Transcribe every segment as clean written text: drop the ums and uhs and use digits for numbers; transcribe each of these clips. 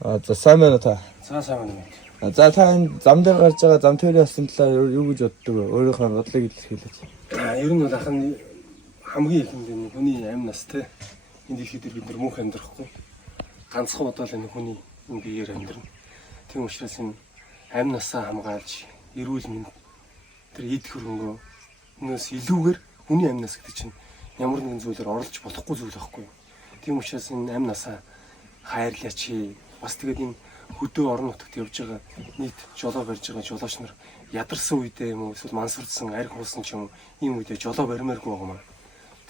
За сайн байна уу та? Сайн байна. За та энэ зам дээр гарч байгаа зам тээврийн ясны талаар юу гэж боддог вэ? Өөрийнхөө бодлыг илэрхийлээч. Ер нь бол ахын хамгийн ихэнд хүний амь нас те энэ дэлхий дээр бид нар мөнх амьдрахгүй. Ганцхан удаа л энэ хүний энэ биеэр амьдрна. Тийм учраас энэ амь насаа хамгаалж эрүүл мэнд тэр эд хөрөнгөөс илүүгээр хүний амь нас гэдэг чинь ямар нэгэн зүйлээр оролж болохгүй зүйл байхгүй. Тийм учраас энэ амь насаа хайрлаач. Бас тэгээд энэ хөдөө орон нутагт явж байгаа нийт жолоо барьж байгаа жолооч нар ядарсан үедээ юм уу эсвэл мансурдсан арх хуусан ч юм уу ийм үедээ жолоо баримааргүй байгаа маа.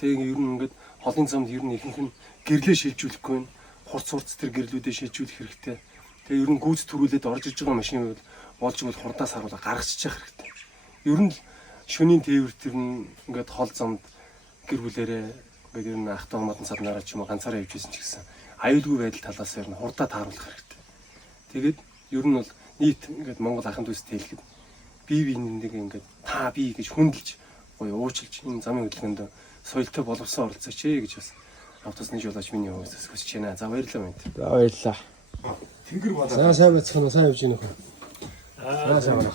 Тэгээ ер нь ингээд холын замд ер нь ихэнх нь гэрлээ шилжүүлэхгүй нь хурц хурц тэр гэрлүүдээ шилжүүлэх хэрэгтэй. Тэгээ ер нь гүйц төрүүлээд орж иж байгаа машин бол болж бол хурдаас харуулаа гаргачих хэрэгтэй. Ер нь шөнийн тээвэр тэр нь ингээд хол замд гэр бүлэрээ ингээд ер нь ах トゥ модон саднараа ч юм уу ганцаараа явжсэн ч гэсэн аюулгүй байдал талаас ер нь хурдаа тааруулах хэрэгтэй. Тэгээд ер нь бол нийт ингээд Монгол ахын дүүстэй хэлэхэд бие биенэндээ ингээд та би гэж хүндэлж гоё уучлж энэ замын хөдөлгөөнд соёлтой боловсон оролцооч гэж бас автобусны жолооч миний хөөс хүсэж байна. За баярлалаа мэд. За баярлалаа. Тэнгэр болоо. Сайн байцгаана уу? Сайн явж байна уу? Сайн байна.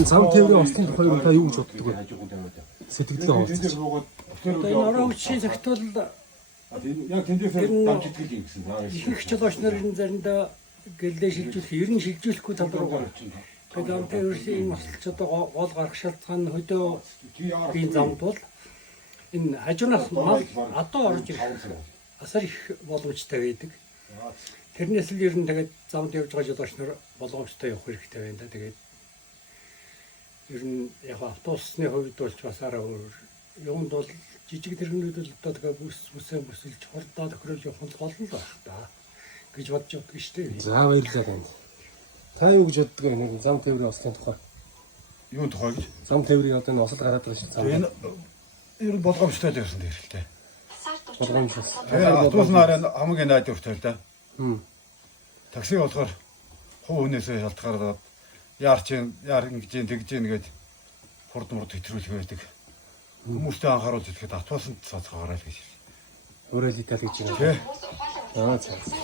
Энэ зам тээврийн осны тухай та юу гэж боддог вэ? Сэтгэлдээ хооцож. Энэ орон хүчийн сахитвал яг тэндээс дамжигдгий гэсэн. их жолооч нарын заримдаа гэлээ шилжүүлэх, ер нь шилжүүлэхгүй тал руугаа. Тэгээд зам тээврийн масалч одоо гол гарах шалтгаан нь хөдөө биеийн замд бол энэ хажуунаас мал одоо орж ирэх асар их боломжтой байдаг. Тэрнээс л ер нь тэгээд замд явж байгаа жолооч нар болгоомжтой явах хэрэгтэй байна да. Тэгээд ер нь яг автобусны хувьд болж басаараа өөр юунд бол жижиг тэрэгнүүд л одоо тэгээд бүсээ бүсэлж хурдаа тохирол явах нь гол нь л байх та гэж бодож байгаа шүү дээ. За баярлалаа гэнэ. Та юу гэж боддог вэ? Зам тээврийн осны тухай. Юун тухай гэж? Зам тээврийн одоо энэ осол гараад байгаа шүү дээ. Энэ ер нь болгоомжтой л байсан дээрхэлтэй. Болгоомжтой. Тэгээ автобус нараа хамгийн найдвартай л да. Такси болохоор хуу хүнээсээ шалтгаалаад яар ингэж тэгж гээд хурд мурд хэтрүүлэх байдаг. Хүмүүстэй анхааруулж идэхэд автобусанд цацгаарай л гэж. Өөрөө л итал гэж байна.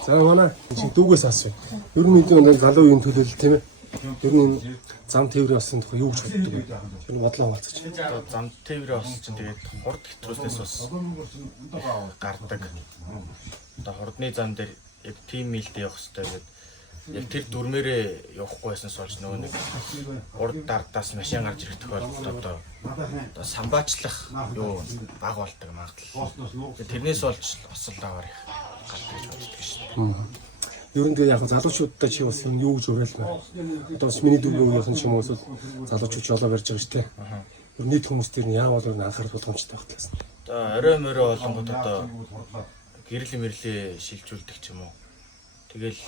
За манай чи дүүгээс асууя. Ер нь мэдээ залуу үеийн төлөөлөл тийм ээ. Ер нь зам тээврийн осны тухай юу гэж боддог вэ? Тэр нь бодлоо хаваалцаж. Одоо зам тээврийн ос чинь тэгээд хурд хэтрүүлснээс бас гардаг. Одоо хурдны зам дээр яг тийм милдээ явах хэрэгтэй гэдэг. Яг тэр дүрмээрээ явахгүй байснаас болж нөгөө нэг урд дардаас машин гарч ирэх тохиолдолд одоо самбаачлах юу баг болдог магадлал. Тэрнээс болж осол даваар их гардаг гэж боддог шин. Ер нь тэгээ яг залуучуудтай чи бас юу гэж уриалмаа. Одоо бас миний дүүгийн үеийнхэн ч юм уу эсвэл залуучууд жолоо барьж байгаа шүү дээ. Ер нь нийт хүмүүс дээр нь яавал анхаарал болгоомжтой байх талаас. Одоо орой морой болонгод одоо гэрэл мэрлээ шилжүүлдэг ч юм уу. Тэгэл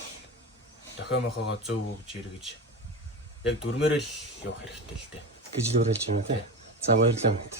дохиомохоо зөв өгж иргэж яг дүрмээрээ л явах хэрэгтэй л дээ. Гэж л уриалж байна тий. За баярлалаа мэд.